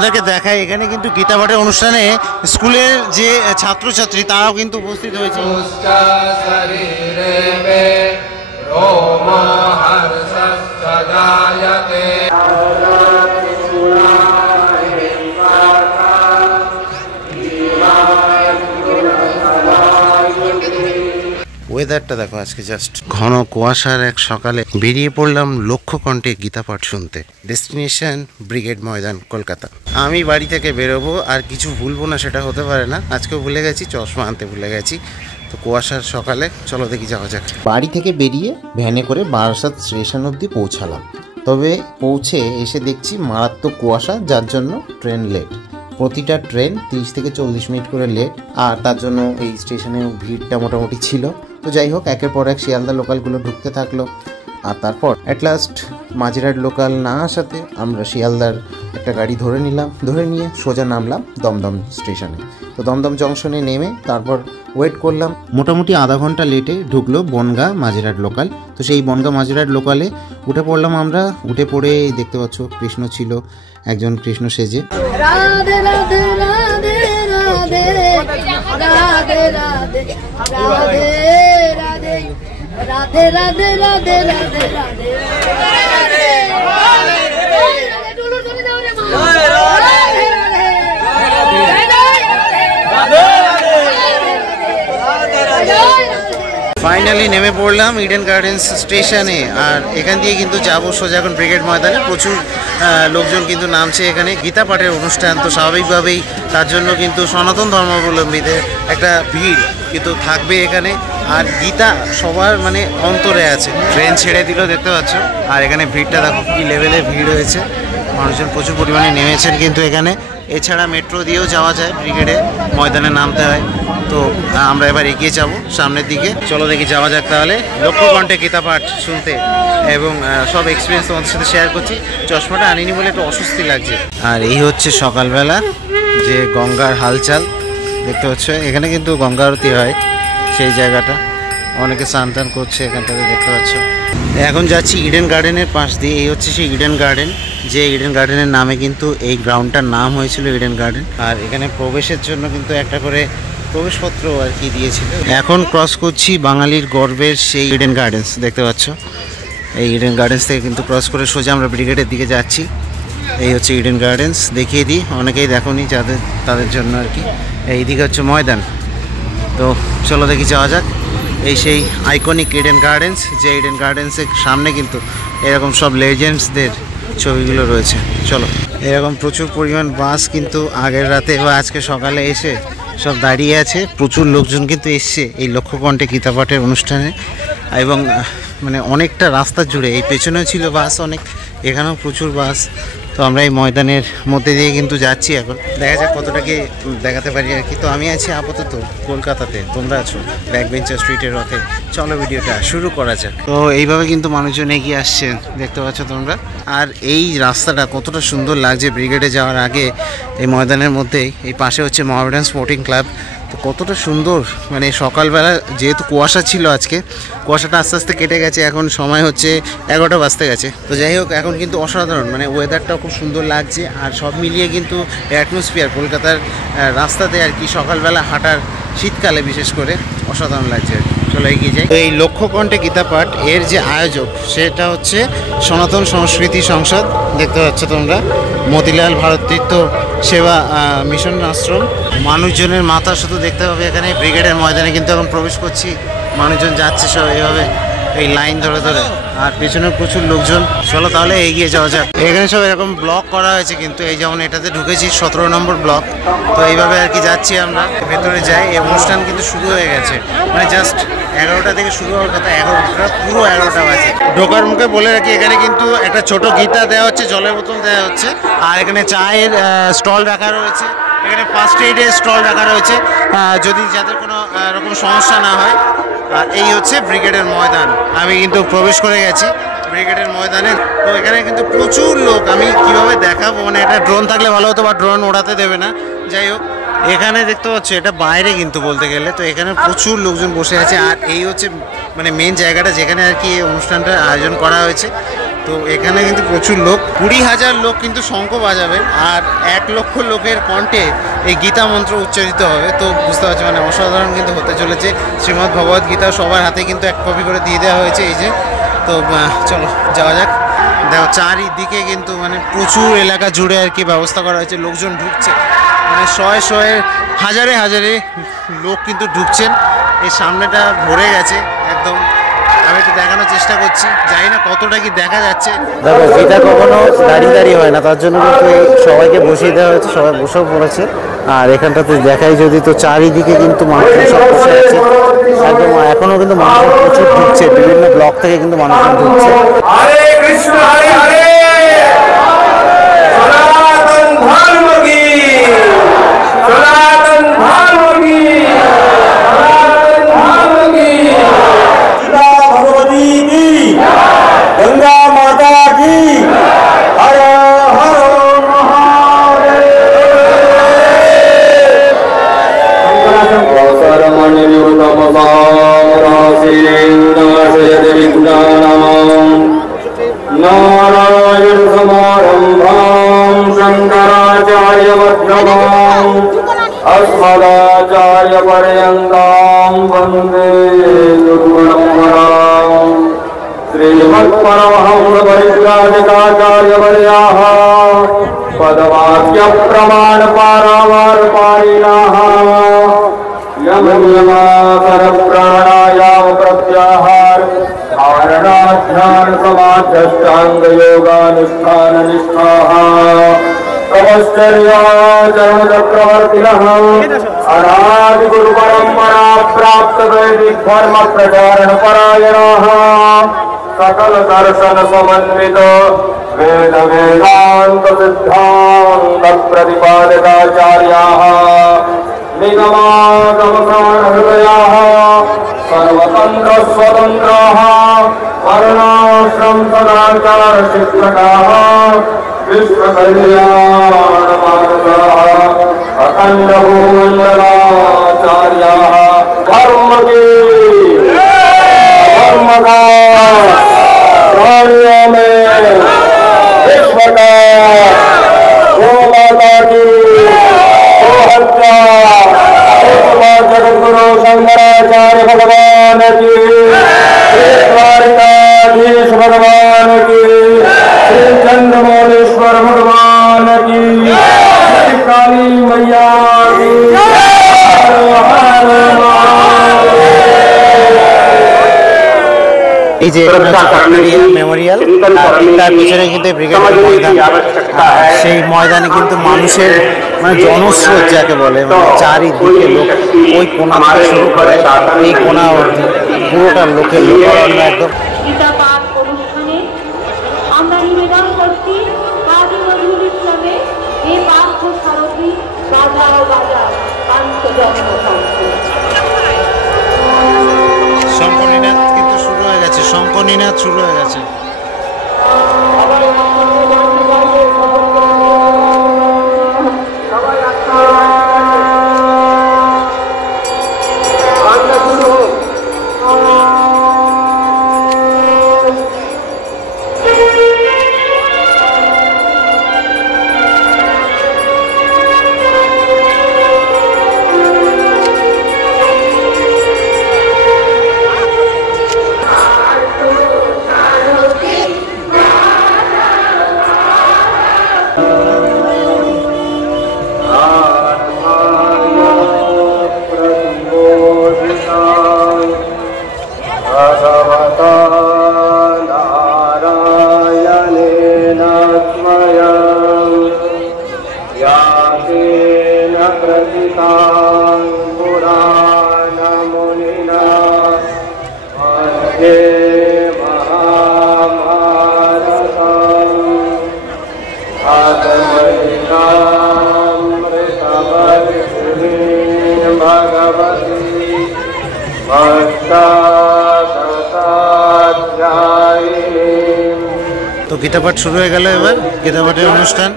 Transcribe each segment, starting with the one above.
তোমাদেরকে দেখাই এখানে কিন্তু গীতা পাঠের অনুষ্ঠানে স্কুলের যে ছাত্রছাত্রী তারাও কিন্তু উপস্থিত হয়েছে। ওয়েদারটা দেখো আজকে জাস্ট ঘন কুয়াশার এক সকালে বেরিয়ে পড়লাম লক্ষ্যকণ্ঠে গীতা পাঠ শুনতে। ডেস্টিনেশন ব্রিগেড ময়দান, কলকাতা। আমি বাড়ি থেকে বেরোবো আর কিছু ভুলবো না সেটা হতে পারে না। আজকেও ভুলে গেছি, চশমা আনতে ভুলে গেছি। তো কুয়াশার সকালে চলো দেখি যাওয়া যাক। বাড়ি থেকে বেরিয়ে ভ্যানে করে বারাসাত স্টেশন অবধি পৌঁছালাম। তবে পৌঁছে এসে দেখছি মারাত্মক কুয়াশা, যার জন্য ট্রেন লেট। প্রতিটা ট্রেন 30 থেকে 40 মিনিট করে লেট, আর তার জন্য এই স্টেশনে ভিড়টা মোটামুটি ছিল। তো যাই হোক, একের পর এক শিয়ালদা লোকালগুলো ঢুকতে থাকলো। আর তারপর অ্যাট লাস্ট মাঝিরহাট লোকাল না আসাতে আমরা শিয়ালদার একটা গাড়ি ধরে নিলাম। ধরে নিয়ে সোজা নামলাম দমদম স্টেশনে। তো দমদম জংশনে নেমে তারপর ওয়েট করলাম। মোটামুটি আধা ঘন্টা লেটে ঢুকলো বনগাঁ মাঝিরহাট লোকাল। তো সেই বনগাঁ মাঝিরহাট লোকালে উঠে পড়লাম আমরা। উঠে পড়ে দেখতে পাচ্ছ কৃষ্ণ ছিল, একজন কৃষ্ণ সেজে। রাধে রাধে রাধে রাধে রাধে রাধে রাধে রাধে রাধে রাধে রাধে রাধে রাধে। ফাইনালি নেমে পড়লাম ইডেন গার্ডেন্স স্টেশনে। আর এখান দিয়ে কিন্তু যাবো সোজা এখন ব্রিগেড ময়দানে। প্রচুর লোকজন কিন্তু নামছে এখানে। গীতা পাঠের অনুষ্ঠান, তো স্বাভাবিকভাবেই তার জন্য কিন্তু সনাতন ধর্মাবলম্বীদের একটা ভিড় কিন্তু থাকবে এখানে। আর গীতা সবার মানে অন্তরে আছে। ট্রেন ছেড়ে দিল দেখতে পাচ্ছ। আর এখানে ভিড়টা দেখো কি লেভেলে ভিড় হয়েছে, মানুষজন প্রচুর পরিমাণে নেমেছেন কিন্তু এখানে। এছাড়া মেট্রো দিয়েও যাওয়া যায়, ব্রিগেডে ময়দানে নামতে হয়। তো আমরা এবার এগিয়ে যাব সামনের দিকে। চলো দেখি যাওয়া যাক তাহলে লক্ষ্যকণ্ঠে গীতা পাঠ শুনতে। এবং সব এক্সপিরিয়েন্স তোমাদের সাথে শেয়ার করছি। চশমাটা আনিনি বলে একটু অস্বস্তি লাগছে। আর এই হচ্ছে সকালবেলা যে গঙ্গার হালচাল দেখতে পাচ্ছ। এখানে কিন্তু গঙ্গা আরতি হয়, সেই জায়গাটা অনেকে স্নান করছে এখানটাতে দেখতে পাচ্ছ। এখন যাচ্ছি ইডেন গার্ডেনের পাশ দিয়ে। এই হচ্ছে সেই ইডেন গার্ডেন, যে ইডেন গার্ডেনের নামে কিন্তু এই গ্রাউন্ডটার নাম হয়েছিল ইডেন গার্ডেন। আর এখানে প্রবেশের জন্য কিন্তু একটা করে প্রবেশপত্র আর কি দিয়েছিল। এখন ক্রস করছি বাঙালির গর্বের সেই ইডেন গার্ডেন্স দেখতে পাচ্ছ। এই ইডেন গার্ডেন্স থেকে কিন্তু ক্রস করে সোজা আমরা ব্রিগেডের দিকে যাচ্ছি। এই হচ্ছে ইডেন গার্ডেন্স, দেখিয়ে দিই, অনেকেই দেখোনি তাদের জন্য আর কি। এইদিকে হচ্ছে ময়দান। তো চলো দেখি যাওয়া যাক। এই সেই আইকনিক ইডেন গার্ডেন্স, যে ইডেন গার্ডেন্সের সামনে কিন্তু এরকম সব লেজেন্ডসদের ছবিগুলো রয়েছে। চলো, এরকম প্রচুর পরিমাণ বাস কিন্তু আগের রাতে বা আজকে সকালে এসে সব দাঁড়িয়ে আছে। প্রচুর লোকজন কিন্তু এসছে এই লক্ষ্যকণ্ঠে গীতা পাঠের অনুষ্ঠানে। এবং মানে অনেকটা রাস্তা জুড়ে, এই পেছনেও ছিল বাস অনেক, এখানেও প্রচুর বাস। তো আমরা এই ময়দানের মধ্যে দিয়ে কিন্তু যাচ্ছি। এখন দেখা যাক কতটা কি দেখাতে পারি আর কি। তো আমি আছি আপাতত কলকাতাতে, তোমরা আছো ব্যাক বেঞ্চার স্ট্রিটের রথে। চলো ভিডিওটা শুরু করা যাক। তো এইভাবে কিন্তু মানুষজন এগিয়ে আসছেন দেখতে পাচ্ছ তোমরা। আর এই রাস্তাটা কতটা সুন্দর লাগছে ব্রিগেডে যাওয়ার আগে। এই ময়দানের মধ্যেই এই পাশে হচ্ছে মহামেডান স্পোর্টিং ক্লাব। তো কতটা সুন্দর, মানে সকালবেলা যেহেতু কুয়াশা ছিল আজকে, কুয়াশাটা আস্তে আস্তে কেটে গেছে। এখন সময় হচ্ছে 11টা বাজতে গেছে। তো যাই হোক, এখন কিন্তু অসাধারণ, মানে ওয়েদারটাও খুব সুন্দর লাগছে। আর সব মিলিয়ে কিন্তু অ্যাটমসফিয়ার কলকাতার রাস্তাতে আর কি সকালবেলা হাঁটার, শীতকালে বিশেষ করে অসাধারণ লাগছে আর কি। চলো এগিয়ে যাই। এই লক্ষ্যকণ্ঠে গীতা পাঠ এর যে আয়োজক সেটা হচ্ছে সনাতন সংস্কৃতি সংসদ দেখতে পাচ্ছ তোমরা। মতিলাল ভারতীর্থ সেবা মিশন আশ্রম। মানুষজনের মাথা শুধু দেখতে পাবে এখানে ব্রিগেডের ময়দানে। কিন্তু এখন প্রবেশ করছি, মানুষজন যাচ্ছে সব এইভাবে এই লাইন ধরে ধরে। আর পেছনে প্রচুর লোকজন। চলো তাহলে এগিয়ে যাওয়া যাক। এখানে সব এরকম ব্লক করা হয়েছে কিন্তু। এই যেমন এটাতে ঢুকেছি 17 নম্বর ব্লক। তো এইভাবে আর কি যাচ্ছি আমরা, ভেতরে যাই। এই অনুষ্ঠান কিন্তু শুরু হয়ে গেছে, মানে জাস্ট 11টা থেকে শুরু হওয়ার কথা, 11টা পুরো 11টা বাজে। ঢোকার মুখে বলে রাখি, এখানে কিন্তু একটা ছোট গীতা দেওয়া হচ্ছে, জলের বোতল দেওয়া হচ্ছে। আর এখানে চায়ের স্টল রাখা রয়েছে। এখানে ফার্স্ট এইডের স্টল রাখা রয়েছে, যদি যাদের কোনো রকম সমস্যা না হয়। আর এই হচ্ছে ব্রিগেডের ময়দান। আমি কিন্তু প্রবেশ করে গেছি ব্রিগেডের ময়দানে। তো এখানে কিন্তু প্রচুর লোক। আমি কিভাবে দেখাবো, মানে এটা ড্রোন থাকলে ভালো হতো, বা ড্রোন ওড়াতে দেবে না। যাই হোক, এখানে দেখতে পাচ্ছ এটা বাইরে কিন্তু বলতে গেলে। তো এখানে প্রচুর লোকজন বসে আছে। আর এই হচ্ছে মানে মেন জায়গাটা যেখানে আর কি এই অনুষ্ঠানটার আয়োজন করা হয়েছে। তো তো এখানে কিন্তু প্রচুর লোক, 20,000 লোক কিন্তু শঙ্খ বাজাবেন আর 1 লক্ষ লোকের কণ্ঠে এই গীতা মন্ত্র উচ্চারিত হবে। তো বুঝতে পারছি মানে অসাধারণ কিন্তু হতে চলেছে। শ্রীমদ্ ভগবদ্ গীতা সবার হাতে কিন্তু 1 কপি করে দিয়ে দেওয়া হয়েছে এই যে। তো চলো যাওয়া যাক। দেখো চারিদিকে কিন্তু মানে প্রচুর এলাকা জুড়ে আর কি ব্যবস্থা করা হয়েছে, লোকজন ঢুকছে, মানে শয়ে শয়ে হাজারে হাজারে লোক কিন্তু ঢুকছেন। এই সামনেটা ভরে গেছে একদম। আমি একটু দেখানোর চেষ্টা করছি, জানি না কতটা কি দেখা যাচ্ছে। দেখো যেটা কখনো দাঁড়িয়ে দাঁড়িয়ে হয় না, তার জন্য কিন্তু সবাইকে বসিয়ে দেওয়া হয়েছে, সবাই বসেও পড়েছে। আর এখানটাতে দেখাই যদি, তো চারিদিকে কিন্তু মানুষজন সব বসে আছে একদম। এখনো কিন্তু মানুষজন প্রচুর ঢুকছে, বিভিন্ন ব্লক থেকে কিন্তু মানুষজন ঢুকছে। হরে কৃষ্ণ হরে হরে, সনাতন ধর্ম কি, সনাতন ধর্ম কি, সনাতন ধর্ম কি। গীতা ভগবতী কি, গঙ্গা মাতা কি, হর হর মহাদেব। অবসরমণি বিভূতমসারাশীন্দাশয়তি বিজ্ঞানম নারায়ণ সমারম্ভাম শঙ্করাচার্য মধ্যমাম अस्मदाचार्य पर्यन्तां वन्दे गुरुपरम्परां। श्रीमत्परमहंस परिव्राजकाचार्यवर्याः पदवाक्य प्रमाण पारावारपारिणाः यमनियमासन प्राणायाम प्रत्याहार धारणा ध्यान समाध्यष्टांग योगानुष्ठान निष्ठाः तपश्चर्याचरण चक्रवर्तिनः अनादि गुरु परंपरा प्राप्त वैदिक धर्म प्रचारण परायणाः सकल दर्शन समन्वित वेद वेदांत सिद्धांत प्रतिपादकाचार्याः निगमागमसार हृदयाः सर्वतन्त्र स्वतन्त्राः वर्णाश्रम सदाचार शिक्षकाः विश्व कल्याण मार्गाः अखंड भूमंडलाचार्याः धर्म की धर्म का प्राणियों में विश्व का गो माता की गोहत्या जगद्गुरु शंकराचार्य भगवान की, श्री द्वारिकाधीश भगवान की, श्री चंद्रमौलेश्वर भगवान की, श्री काली मैया की। এই যে মেমোরিয়াল, তার পিছনে কিন্তু ব্রিগেড ময়দান, সেই ময়দানে কিন্তু মানুষের মানে জনস্রোত যাকে বলে, মানে চারিদিকে লোক, ওই কোনা থেকে শুরু করে এই কোনা অবধি পুরোটা লোকের লোকারণ্য একদম। গীতা পাঠ অনুষ্ঠানে আমরা নিবেদন করছি কাজী নজরুল ইসলামের এই পাঠ্য সারথী বাজাও বাজাও পাঞ্চজন্ম শঙ্করনীনাথ কিন্তু শুরু হয়ে গেছে, শঙ্করনীনাথ শুরু হয়ে গেছে। তো গীতা পাঠ শুরু হয়ে গেল, এবার গীতা পাঠের অনুষ্ঠান।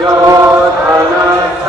Duryothana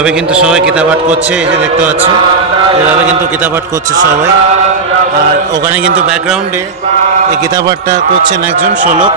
এইভাবে কিন্তু সবাই গীতা পাঠ করছে, এই যে দেখতে পাচ্ছেন এভাবে কিন্তু গীতা পাঠ করছে সবাই। আর ওখানে কিন্তু ব্যাকগ্রাউন্ডে এই গীতা পাঠটা করছেন একজন শ্লোক।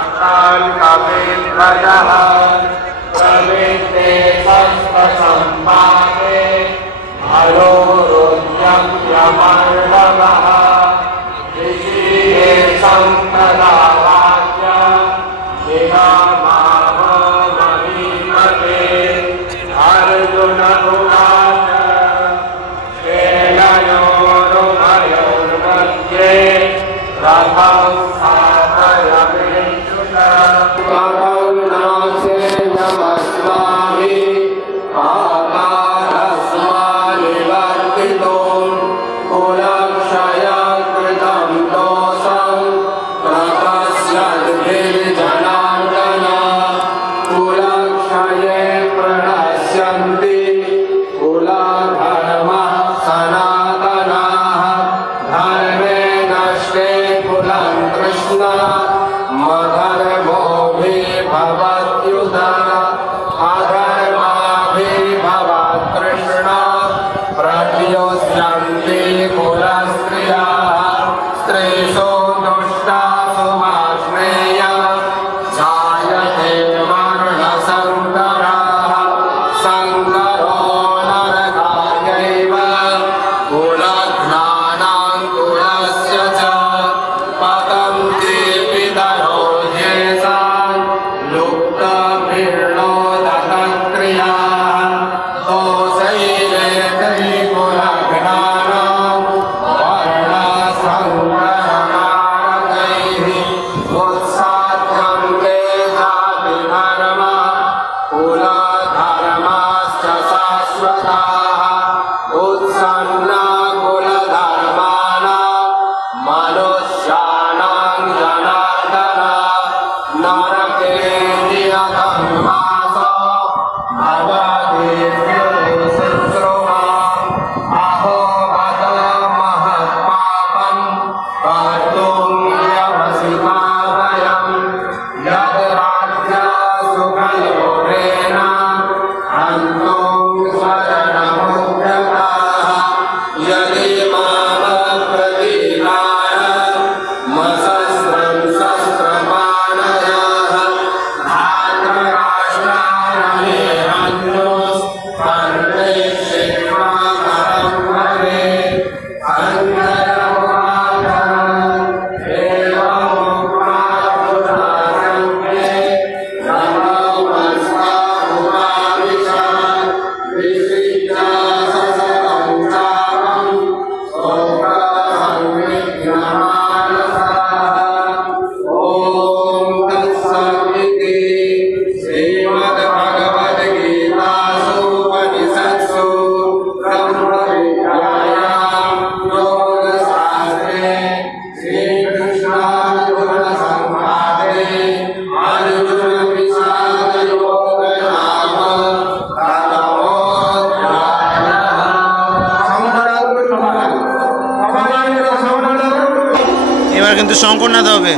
এবার কিন্তু শঙ্করনাথ হবে,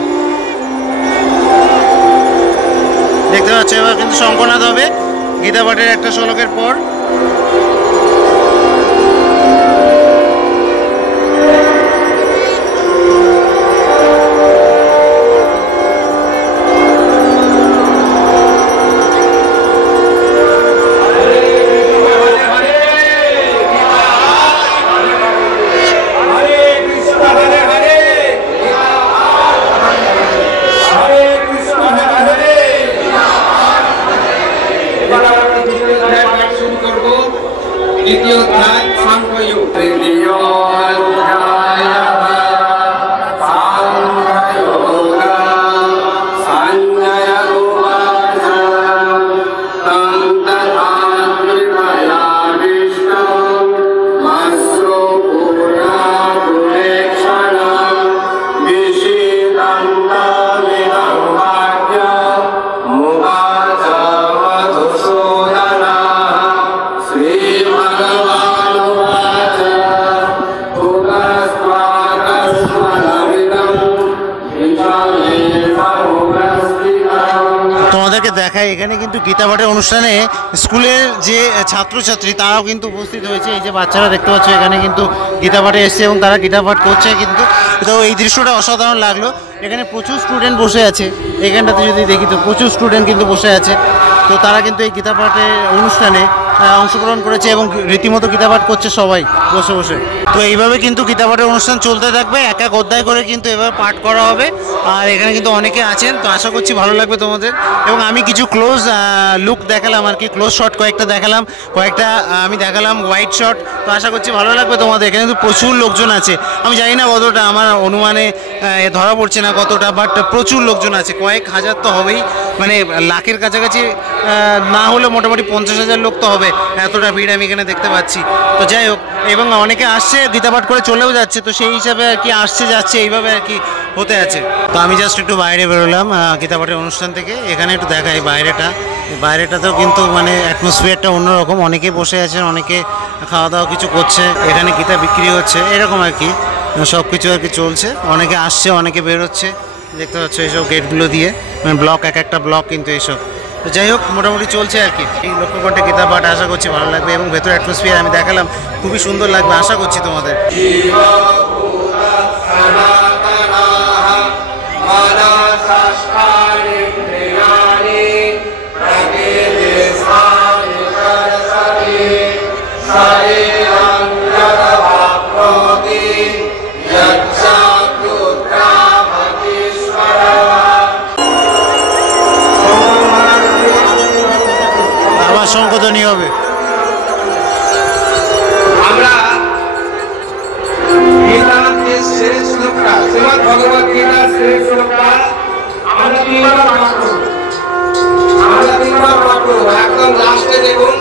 দেখতে পাচ্ছ এবার কিন্তু শঙ্করনাথ হবে গীতা পাঠের একটা শ্লোকের পর। শুরু গীতাপাঠের অনুষ্ঠানে স্কুলের যে ছাত্রছাত্রী তারাও কিন্তু উপস্থিত হয়েছে। এই যে বাচ্চারা দেখতে পাচ্ছ এখানে কিন্তু গীতাপাঠে এসছে এবং তারা গীতাপাঠ করছে কিন্তু। তো এই দৃশ্যটা অসাধারণ লাগলো। এখানে প্রচুর স্টুডেন্ট বসে আছে, এখানটাতে যদি দেখি তো প্রচুর স্টুডেন্ট কিন্তু বসে আছে। তো তারা কিন্তু এই গীতাপাঠের অনুষ্ঠানে অংশগ্রহণ করেছে এবং রীতিমতো গীতাপাঠ করছে সবাই বসে বসে। তো এইভাবে কিন্তু গীতাপাঠের অনুষ্ঠান চলতে থাকবে, এক এক অধ্যায় করে কিন্তু এভাবে পাঠ করা হবে। আর এখানে কিন্তু অনেকে আছেন, তো আশা করছি ভালো লাগবে তোমাদের। এবং আমি কিছু ক্লোজ লুক দেখালাম আর কি, ক্লোজ শট কয়েকটা দেখালাম, কয়েকটা আমি দেখালাম হোয়াইট শট। তো আশা করছি ভালো লাগবে তোমাদের। এখানে কিন্তু প্রচুর লোকজন আছে, আমি জানি না কতটা, আমার অনুমানে ধরা পড়ছে না কতটা, বাট প্রচুর লোকজন আছে, কয়েক হাজার তো হবেই, মানে লাখের কাছাকাছি না হলে মোটামুটি 50,000 লোক তো হবে, এতটা ভিড় আমি এখানে দেখতে পাচ্ছি। তো যাই হোক, এবং অনেকে আসছে গীতাপাঠ করে চলেও যাচ্ছে, তো সেই হিসাবে আর কি আসছে যাচ্ছে এইভাবে আর কি হতে আছে। তো আমি জাস্ট একটু বাইরে বেরোলাম গীতাপাঠের অনুষ্ঠান থেকে, এখানে একটু দেখাই বাইরেটাতেও কিন্তু মানে অ্যাটমসফিয়ারটা অন্যরকম, অনেকে বসে আছেন, অনেকে খাওয়া দাওয়া কিছু করছে, এখানে গীতা বিক্রি হচ্ছে, এরকম আর কি সব কিছু আর কি চলছে। অনেকে আসছে, অনেকে বেরোচ্ছে, দেখতে পাচ্ছ এইসব গেটগুলো দিয়ে, মানে ব্লক, এক একটা ব্লক কিন্তু এইসব। তো যাই হোক, মোটামুটি চলছে আর কি এই লক্ষ্যকণ্ঠে গীতাপাঠ। আশা করছি ভালো লাগবে এবং ভেতর অ্যাটমসফিয়ার আমি দেখালাম, খুবই সুন্দর লাগবে, আশা করছি তোমাদের। আবার সংশোধনী হবে। আমরা গীতার যে শেষ শ্লোকটা, শ্রীমদ্ ভগবত গীতার শেষ শ্লোকটা আমরা তিনবার পাঠ করব। একদম লাস্টে দেখুন,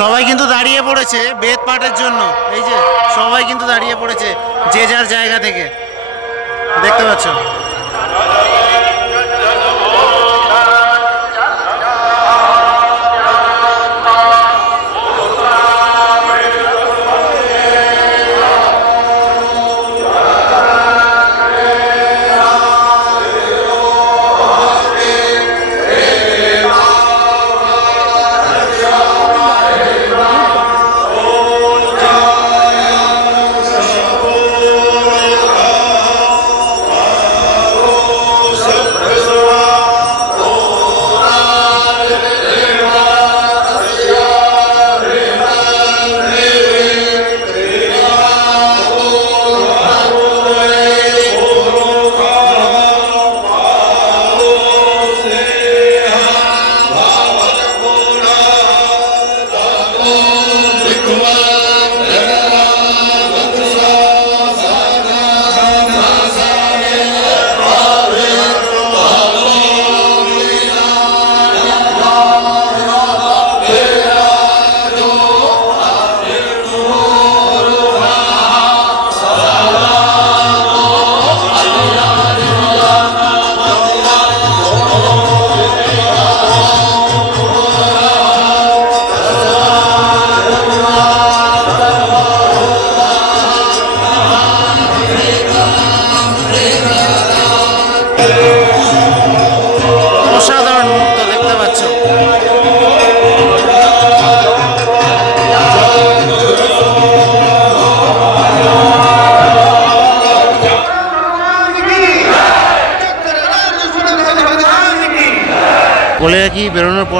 সবাই কিন্তু দাঁড়িয়ে পড়েছে বেদ পাঠের জন্য। এই যে সবাই কিন্তু দাঁড়িয়ে পড়েছে যে যার জায়গা থেকে, দেখতে পাচ্ছ।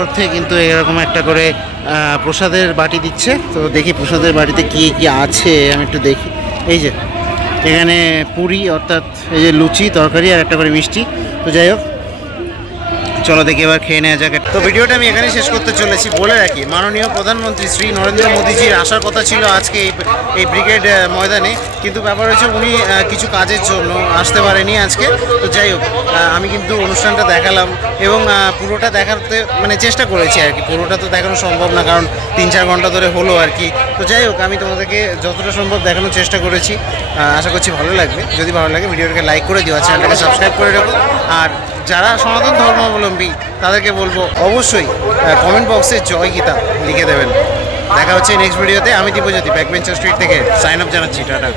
অর্থে কিন্তু এরকম একটা করে প্রসাদের বাটি দিচ্ছে। তো দেখি প্রসাদের বাটিতে কি কি আছে আমি একটু দেখি। এই যে এখানে পুরি অর্থাৎ এই যে লুচি তরকারি আর একটা করে মিষ্টি। তো যাই হোক, চলো দেখি এবার খেয়ে নেওয়া যাক। তো ভিডিওটা আমি এখানে শেষ করতে চলেছি। বলে রাখি, মাননীয় প্রধানমন্ত্রী শ্রী নরেন্দ্র মোদীজির আসার কথা ছিল আজকে এই ব্রিগেড ময়দানে, কিন্তু ব্যাপার হচ্ছে উনি কিছু কাজের জন্য আসতে পারেনি আজকে। তো যাই হোক, আমি কিন্তু অনুষ্ঠানটা দেখালাম এবং পুরোটা দেখাতে মানে চেষ্টা করেছি আর কি। পুরোটা তো দেখানো সম্ভব না, কারণ 3-4 ঘন্টা ধরে হলো আর কি। তো যাই হোক, আমি তোমাদেরকে যতটা সম্ভব দেখানোর চেষ্টা করেছি। আশা করছি ভালো লাগবে। যদি ভালো লাগে ভিডিওটাকে লাইক করে দিও, চ্যানেলটাকে সাবস্ক্রাইব করে রাখো। আর যারা সনাতন ধর্মাবলম্বী তাদেরকে বলবো অবশ্যই কমেন্ট বক্সে জয় গীতা লিখে দেবেন। দেখা হচ্ছে নেক্সট ভিডিওতে। আমি দীপজ্যোতি ব্যাকবেঞ্চার স্ট্রিট থেকে সাইন আপ জানাচ্ছি। টাটা।